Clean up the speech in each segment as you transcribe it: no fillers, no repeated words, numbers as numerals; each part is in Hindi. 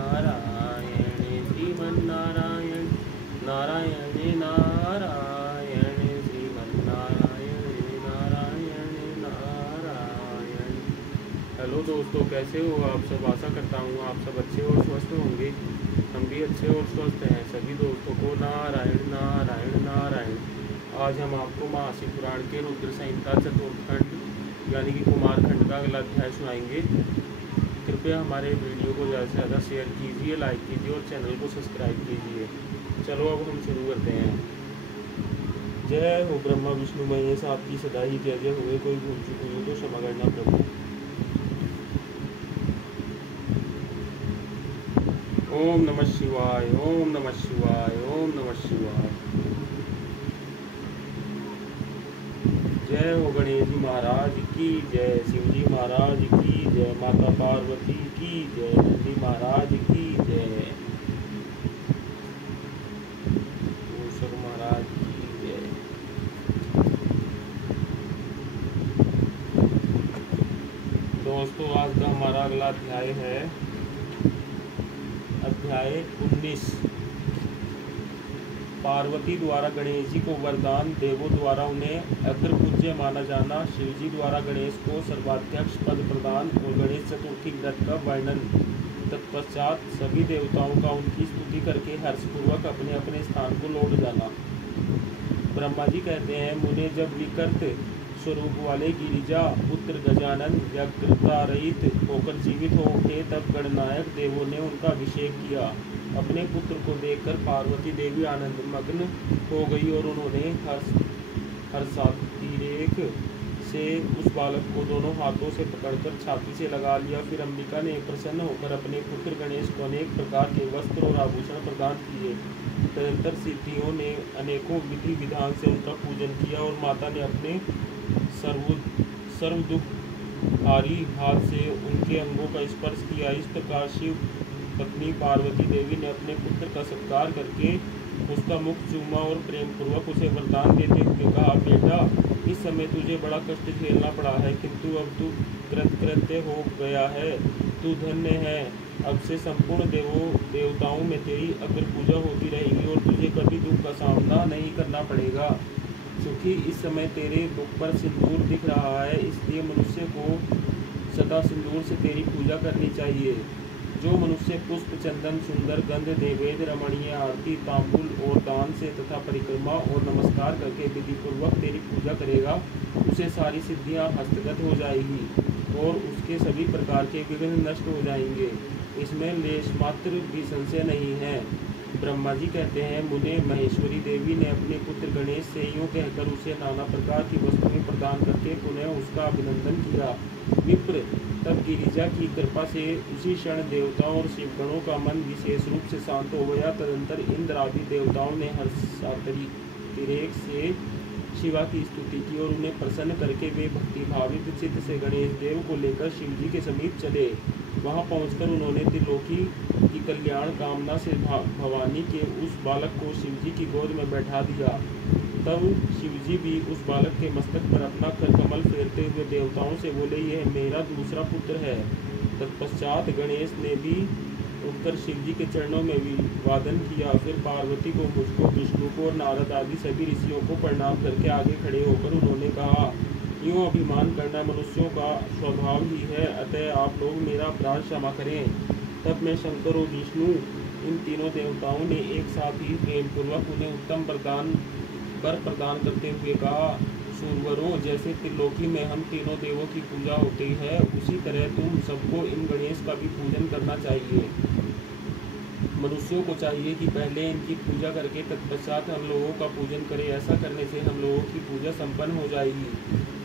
नारायण श्रीमन्नारायण नारायण नारायण श्रीमन्नारायण नारायण नारायण। हेलो दोस्तों, कैसे हो आप सब? आशा करता हूँ आप सब अच्छे और स्वस्थ होंगे। हम भी अच्छे और स्वस्थ हैं। सभी दोस्तों को नारायण नारायण नारायण। आज हम आपको महाशिव पुराण के रुद्र संहिता चतुर्थ खंड यानी कि कुमार खंड का अगला अध्याय सुनाएंगे। कृपया हमारे वीडियो को ज़्यादा से ज़्यादा शेयर कीजिए, लाइक कीजिए और चैनल को सब्सक्राइब कीजिए। चलो अब हम शुरू करते हैं। जय हो ब्रह्मा विष्णु महेश, आपकी सदा ही जय जय हुए। कोई भूल चूक हुई तो क्षमा करना प्रभु। ओम नमः शिवाय, ओम नमः शिवाय, ओम नमः शिवाय। जय हो गणेश जी महाराज की जय, शिव जी महाराज की जय, माता पार्वती की जय, नंदी महाराज की जय, मूषक महाराज की जय। दोस्तों, आज का हमारा अगला अध्याय है अध्याय 19। पार्वती द्वारा गणेश जी को वरदान, देवों द्वारा उन्हें अग्र पूज्य माना जाना, शिव जी द्वारा गणेश को सर्वाध्यक्ष पद प्रदान और गणेश चतुर्थी व्रत का वर्णन। तत्पश्चात सभी देवताओं का उनकी स्तुति करके हर्षपूर्वक अपने अपने स्थान को लौट जाना। ब्रह्मा जी कहते हैं, मुने जब विकृत स्वरूप वाले गिरिजा पुत्र गजानन व्यग्रता रहित होकर जीवित हो उठे, तब गणनायक देवों ने उनका अभिषेक किया। अपने पुत्र को देखकर पार्वती देवी आनंद मग्न हो गई और उन्होंने हर्षातिरेक से उस बालक को दोनों हाथों से पकड़कर छाती से लगा लिया। फिर अंबिका ने प्रसन्न होकर अपने पुत्र गणेश को अनेक प्रकार के वस्त्र और आभूषण प्रदान किए। तदंतर सिद्धियों ने अनेकों विधि विधान से उनका पूजन किया और माता ने अपने सर्व दुखहारी हाथ से उनके अंगों का स्पर्श किया। इस प्रकार शिव पत्नी पार्वती देवी ने अपने पुत्र का सत्कार करके उसका मुख चूमा और प्रेम पूर्वक उसे वरदान देते हुए कहा, बेटा, इस समय तुझे बड़ा कष्ट झेलना पड़ा है, किंतु अब तू कृतकृत्य हो गया है, तू धन्य है। अब से संपूर्ण देवताओं में तेरी अग्र पूजा होती रहेगी और तुझे कभी दुख का सामना नहीं करना पड़ेगा। क्योंकि इस समय तेरे मुख पर सिंदूर दिख रहा है, इसलिए मनुष्य को सदा सिंदूर से तेरी पूजा करनी चाहिए। जो मनुष्य पुष्प, चंदन, सुंदर गंध, नैवेद्य, रमणीय आरती, तांबूल और दान से तथा परिक्रमा और नमस्कार करके विधि पूर्वक तेरी पूजा करेगा, उसे सारी सिद्धियां हस्तगत हो जाएगी और उसके सभी प्रकार के विघ्न नष्ट हो जाएंगे। इसमें लेश मात्र भी संशय नहीं है। ब्रह्मा जी कहते हैं, मुने महेश्वरी देवी ने अपने पुत्र गणेश से यूँ कहकर उसे नाना प्रकार की वस्तुएं प्रदान करके पुनः उसका अभिनंदन किया। विप्र, तब गिरिजा की कृपा से उसी क्षण देवताओं और शिवगणों का मन विशेष रूप से शांत हो गया। तदंतर इंद्र आदि देवताओं ने हर्षातिरेक से शिवा की स्तुति की और उन्हें प्रसन्न करके वे भक्तिभावित चित्त से गणेश देव को लेकर शिव जी के समीप चले। वहां पहुंचकर उन्होंने त्रिलोकी की कल्याण कामना से भवानी के उस बालक को शिव जी की गोद में बैठा दिया। तब शिव जी भी उस बालक के मस्तक पर अपना कर कमल फेरते हुए देवताओं से बोले, यह मेरा दूसरा पुत्र है। तत्पश्चात गणेश ने भी उठकर शिव जी के चरणों में वादन किया। फिर पार्वती को, मुझको, विष्णु को और नारद आदि सभी ऋषियों को प्रणाम करके आगे खड़े होकर उन्होंने कहा, यूँ अभिमान करना मनुष्यों का स्वभाव ही है, अतः आप लोग मेरा अपराध क्षमा करें। तब मैं शंकर और विष्णु इन तीनों देवताओं ने एक साथ ही प्रेम पूर्वक उन्हें उत्तम वर प्रदान करते हुए कहा, सूरवरों, जैसे त्रिलोकी में हम तीनों देवों की पूजा होती है, उसी तरह तुम सबको इन गणेश का भी पूजन करना चाहिए। मनुष्यों को चाहिए कि पहले इनकी पूजा करके तत्पश्चात हम लोगों का पूजन करें। ऐसा करने से हम लोगों की पूजा संपन्न हो जाएगी।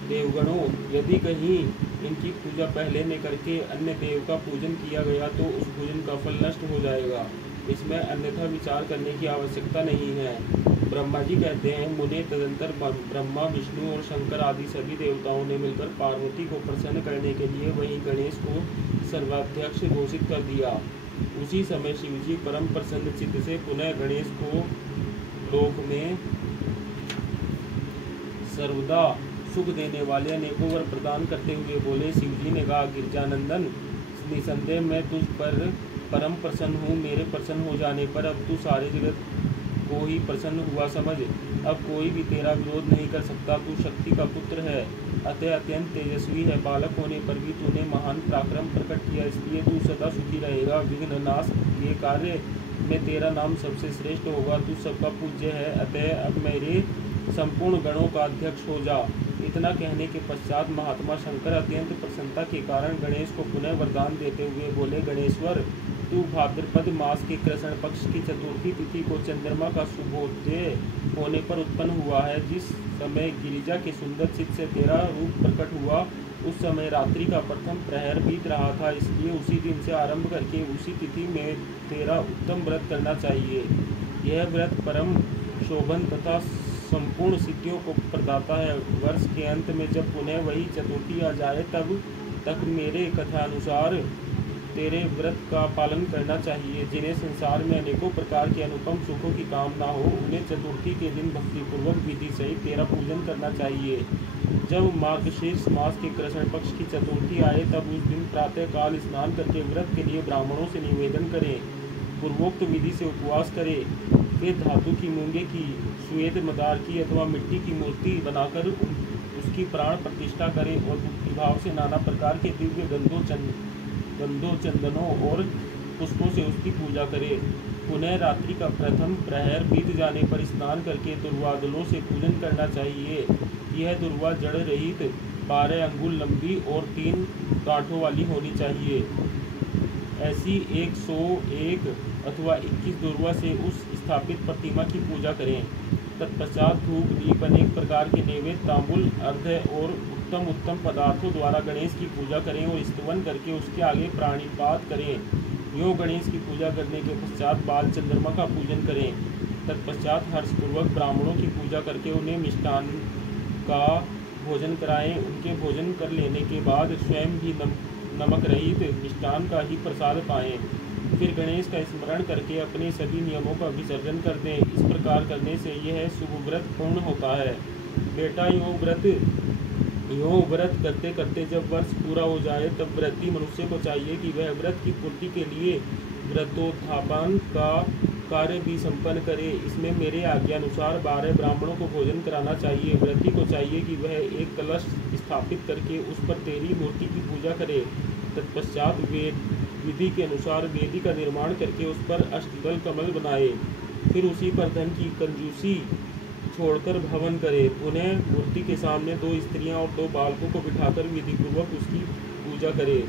देवगणों, यदि कहीं इनकी पूजा पहले ने करके अन्य देव का पूजन किया गया तो उस पूजन का फल नष्ट हो जाएगा। इसमें अन्यथा विचार करने की आवश्यकता नहीं है। ब्रह्मा जी कहते हैं, मुने तदंतर ब्रह्मा, विष्णु और शंकर आदि सभी देवताओं ने मिलकर पार्वती को प्रसन्न करने के लिए वहीं गणेश को सर्वाध्यक्ष घोषित कर दिया। उसी समय शिव जी परम प्रसन्न चित्त से पुनः गणेश को लोक में सर्वदा सुख देने वाले अनेकों वर प्रदान करते हुए बोले। शिव जी ने कहा, गिरजानंदन, निसंदेह मैं तुझ पर परम प्रसन्न हूँ। मेरे प्रसन्न हो जाने पर अब तू सारे जगत को ही प्रसन्न हुआ समझ। अब कोई भी तेरा विरोध नहीं कर सकता। तू शक्ति का पुत्र है, अतः अत्यंत तेजस्वी है। बालक होने पर भी तूने महान पराक्रम प्रकट किया, इसलिए तू सदा सुखी रहेगा। विघ्न नाश के कार्य में तेरा नाम सबसे श्रेष्ठ होगा। तू सबका पूज्य है, अतः अब मेरे संपूर्ण गणों का अध्यक्ष हो जा। इतना कहने के पश्चात महात्मा शंकर अत्यंत प्रसन्नता के कारण गणेश को पुनः वरदान देते हुए बोले, गणेश्वर, तू भाद्रपद मास के कृष्ण पक्ष की चतुर्थी तिथि को चंद्रमा का शुभोदय होने पर उत्पन्न हुआ है। जिस समय गिरिजा के सुंदर चित्त से तेरा रूप प्रकट हुआ, उस समय रात्रि का प्रथम प्रहर बीत रहा था, इसलिए उसी दिन से आरंभ करके उसी तिथि में तेरा उत्तम व्रत करना चाहिए। यह व्रत परम शोभन तथा संपूर्ण सिद्धियों को प्रदाता है। वर्ष के अंत में जब पुनः वही चतुर्थी आ जाए, तब तक मेरे कथानुसार तेरे व्रत का पालन करना चाहिए। जिन्हें संसार में अनेकों प्रकार के अनुपम सुखों की कामना हो, उन्हें चतुर्थी के दिन भक्तिपूर्वक विधि सहित तेरा पूजन करना चाहिए। जब मार्गशीर्ष मास के कृष्ण पक्ष की चतुर्थी आए, तब उस दिन प्रातः काल स्नान करके व्रत के लिए ब्राह्मणों से निवेदन करें। पूर्वोक्त विधि से उपवास करें। फिर धातु की मूंगे की, श्वेत मदार की अथवा मिट्टी की मूर्ति बनाकर उसकी प्राण प्रतिष्ठा करें और भक्तिभाव से नाना प्रकार के दिव्य गंधों, चंदनों और पुष्पों से उसकी पूजा करें। पुनः रात्रि का प्रथम प्रहर बीत जाने पर स्नान करके दुर्वादलों से पूजन करना चाहिए। यह दुर्वा जड़ रहित 12 अंगुल लंबी और 3 गांठों वाली होनी चाहिए। ऐसी 101 अथवा 21 दुर्वा से उस स्थापित प्रतिमा की पूजा करें। तत्पश्चात धूप दीप अनेक प्रकार के नैवेद्य, तांबुल, अर्घ्य और उत्तम उत्तम पदार्थों द्वारा गणेश की पूजा करें और स्तवन करके उसके आगे प्राणिपात करें। योग गणेश की पूजा करने के पश्चात बाल चंद्रमा का पूजन करें। तत्पश्चात हर्षपूर्वक ब्राह्मणों की पूजा करके उन्हें मिष्टान का भोजन कराएं। उनके भोजन कर लेने के बाद स्वयं भी नमक रहित मिष्टान का ही प्रसाद पाएं। फिर गणेश का स्मरण करके अपने सभी नियमों का विसर्जन कर दें। इस प्रकार करने से यह शुभ व्रत पूर्ण होता है। बेटा, योग व्रत करते करते जब वर्ष पूरा हो जाए, तब व्रती मनुष्य को चाहिए कि वह व्रत की पूर्ति के लिए व्रतोत्थापन का कार्य भी संपन्न करे। इसमें मेरे आज्ञानुसार 12 ब्राह्मणों को भोजन कराना चाहिए। व्रती को चाहिए कि वह एक कलश स्थापित करके उस पर तेरी मूर्ति की पूजा करे। तत्पश्चात विधि के अनुसार वेदी का निर्माण करके उस पर अष्टदल कमल बनाए। फिर उसी पर धन की कंजूसी छोड़कर हवन करे। पुनः मूर्ति के सामने 2 स्त्रियां और 2 बालकों को बिठाकर विधिपूर्वक उसकी पूजा करे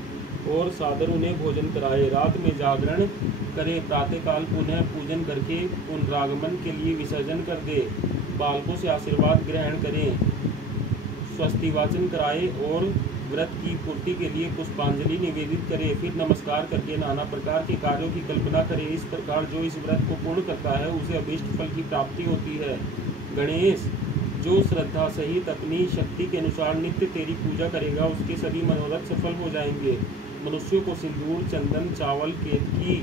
और सादर उन्हें भोजन कराए। रात में जागरण करे। प्रातःकाल पुनः पूजन करके पुनरागमन के लिए विसर्जन कर दे। बालकों से आशीर्वाद ग्रहण करें, स्वस्तिवाचन कराए और व्रत की पूर्ति के लिए पुष्पांजलि निवेदित करे। फिर नमस्कार करके नाना प्रकार के कार्यों की कल्पना करे। इस प्रकार जो इस व्रत को पूर्ण करता है, उसे अभीष्ट फल की प्राप्ति होती है। गणेश, जो श्रद्धा सहित अपनी शक्ति के अनुसार नित्य तेरी पूजा करेगा, उसके सभी मनोरथ सफल हो जाएंगे। मनुष्यों को सिंदूर, चंदन, चावल, केतकी,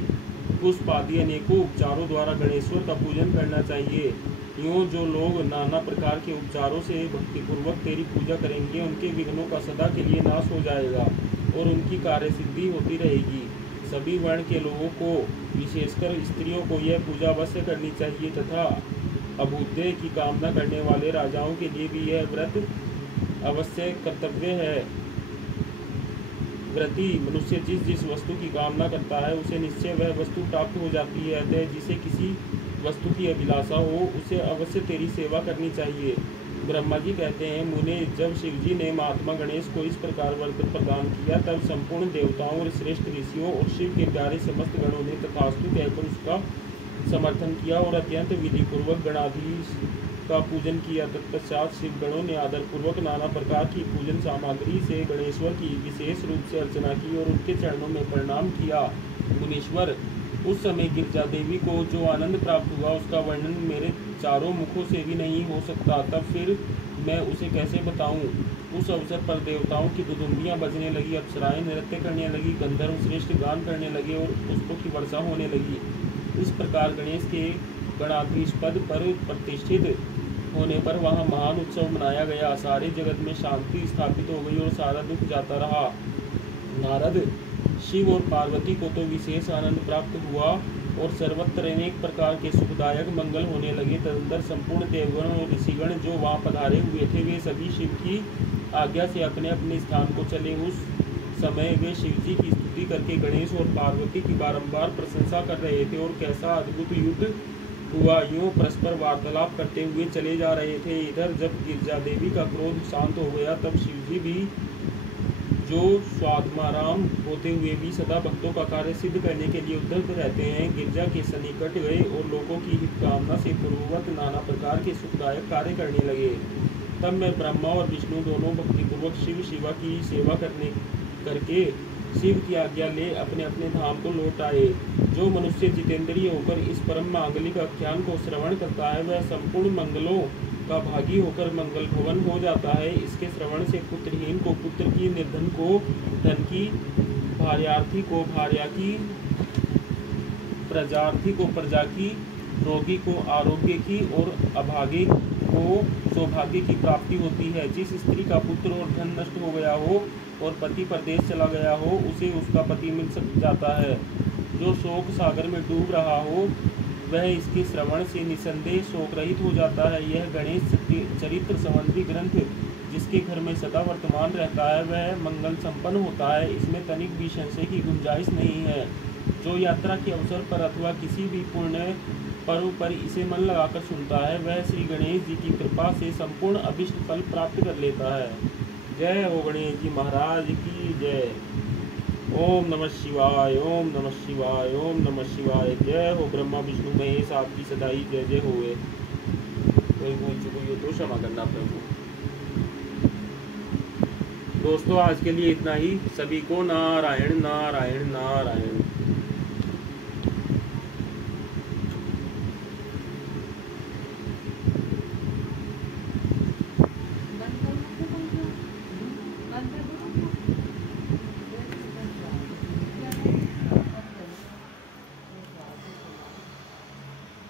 पुष्प आदि अनेकों उपचारों द्वारा गणेश्वर का पूजन करना चाहिए। यूँ जो लोग नाना प्रकार के उपचारों से भक्तिपूर्वक तेरी पूजा करेंगे, उनके विघ्नों का सदा के लिए नाश हो जाएगा और उनकी कार्य सिद्धि होती रहेगी। सभी वर्ण के लोगों को, विशेषकर स्त्रियों को यह पूजा अवश्य करनी चाहिए तथा अभ्युदय की कामना करने वाले राजाओं के लिए भी यह व्रत अवश्य कर्तव्य है। व्रती मनुष्य जिस वस्तु की कामना करता है, उसे निश्चय वह वस्तु प्राप्त हो जाती है। अतः जिसे किसी वस्तु की अभिलाषा हो, उसे अवश्य तेरी सेवा करनी चाहिए। ब्रह्मा जी कहते हैं, मुने, जब शिवजी ने महात्मा गणेश को इस प्रकार वर प्रदान किया, तब संपूर्ण देवताओं और श्रेष्ठ ऋषियों और शिव के प्यारे समस्त गणों ने तथास्तु कहकर उसका समर्थन किया और अत्यंत विधिपूर्वक गणाधीश का पूजन किया। तत्पश्चात शिव गणों ने आदरपूर्वक नाना प्रकार की पूजन सामग्री से गणेश्वर की विशेष रूप से अर्चना की और उनके चरणों में प्रणाम किया। मुनीश्वर, उस समय गिरजा देवी को जो आनंद प्राप्त हुआ, उसका वर्णन मेरे चारों मुखों से भी नहीं हो सकता। तब फिर मैं उसे कैसे बताऊं? उस अवसर पर देवताओं की दुदुम्बियाँ बजने लगी, अप्सराएं नृत्य करने लगी, गंधर्व श्रेष्ठ गान करने लगे और पुष्पों की वर्षा होने लगी। इस प्रकार गणेश के गणाधीश पद पर प्रतिष्ठित होने पर वहाँ महान उत्सव मनाया गया। सारे जगत में शांति स्थापित हो गई और सारा दुख जाता रहा। नारद, शिव और पार्वती को तो विशेष आनंद प्राप्त हुआ और सर्वत्र अनेक प्रकार के सुखदायक मंगल होने लगे। तदनंतर संपूर्ण देवगण और ऋषिगण जो वहाँ पधारे हुए थे वे सभी शिव की आज्ञा से अपने अपने स्थान को चले। उस समय वे शिव जी की स्तुति करके गणेश और पार्वती की बारंबार प्रशंसा कर रहे थे और कैसा अद्भुत युद्ध हुआ यूं परस्पर वार्तालाप करते हुए चले जा रहे थे। इधर जब गिरजा देवी का क्रोध शांत हो गया तब शिवजी भी जो स्वात्माराम होते हुए भी सदा भक्तों का कार्य सिद्ध करने के लिए उद्यत रहते हैं, गिरजा के सन्निकट गए और लोगों की हित कामना से पूर्ववत नाना प्रकार के सुखदायक कार्य करने लगे। तब मैं ब्रह्मा और विष्णु दोनों भक्तिपूर्वक शिव शिवा की सेवा करके शिव की आज्ञा ले अपने अपने धाम को लौट आए। जो मनुष्य जितेंद्रिय होकर इस परम मांगलिक आख्यान को श्रवण करता है वह संपूर्ण मंगलों का भागी होकर मंगल भवन हो जाता है। इसके श्रवण से पुत्रहीन को पुत्र की, निर्धन को धन की, भार्यार्थी को भार्या की, प्रजार्थी को प्रजा की, रोगी को आरोग्य की और अभागे को सौभाग्य की प्राप्ति होती है। जिस स्त्री का पुत्र और धन नष्ट हो गया हो और पति परदेश चला गया हो उसे उसका पति मिल जाता है। जो शोक सागर में डूब रहा हो वह इसके श्रवण से निसंदेह शोक रहित हो जाता है। यह गणेश चरित्र संबंधी ग्रंथ जिसके घर में सदा वर्तमान रहता है वह मंगल संपन्न होता है। इसमें तनिक भी संशय की गुंजाइश नहीं है। जो यात्रा के अवसर पर अथवा किसी भी पुण्य पर्व पर इसे मन लगाकर सुनता है वह श्री गणेश जी की कृपा से संपूर्ण अभिष्ट फल प्राप्त कर लेता है। जय हो गणेश जी महाराज की जय। ओम नमः शिवाय, ओम नमः शिवाय, ओम नमः शिवाय। जय हो ब्रह्मा विष्णु महेश, आपकी सदा ही जय जय होवे। कोई भूल चुक हुई हो तो क्षमा करना प्रभु। दोस्तों आज के लिए इतना ही। सभी को नारायण नारायण नारायण।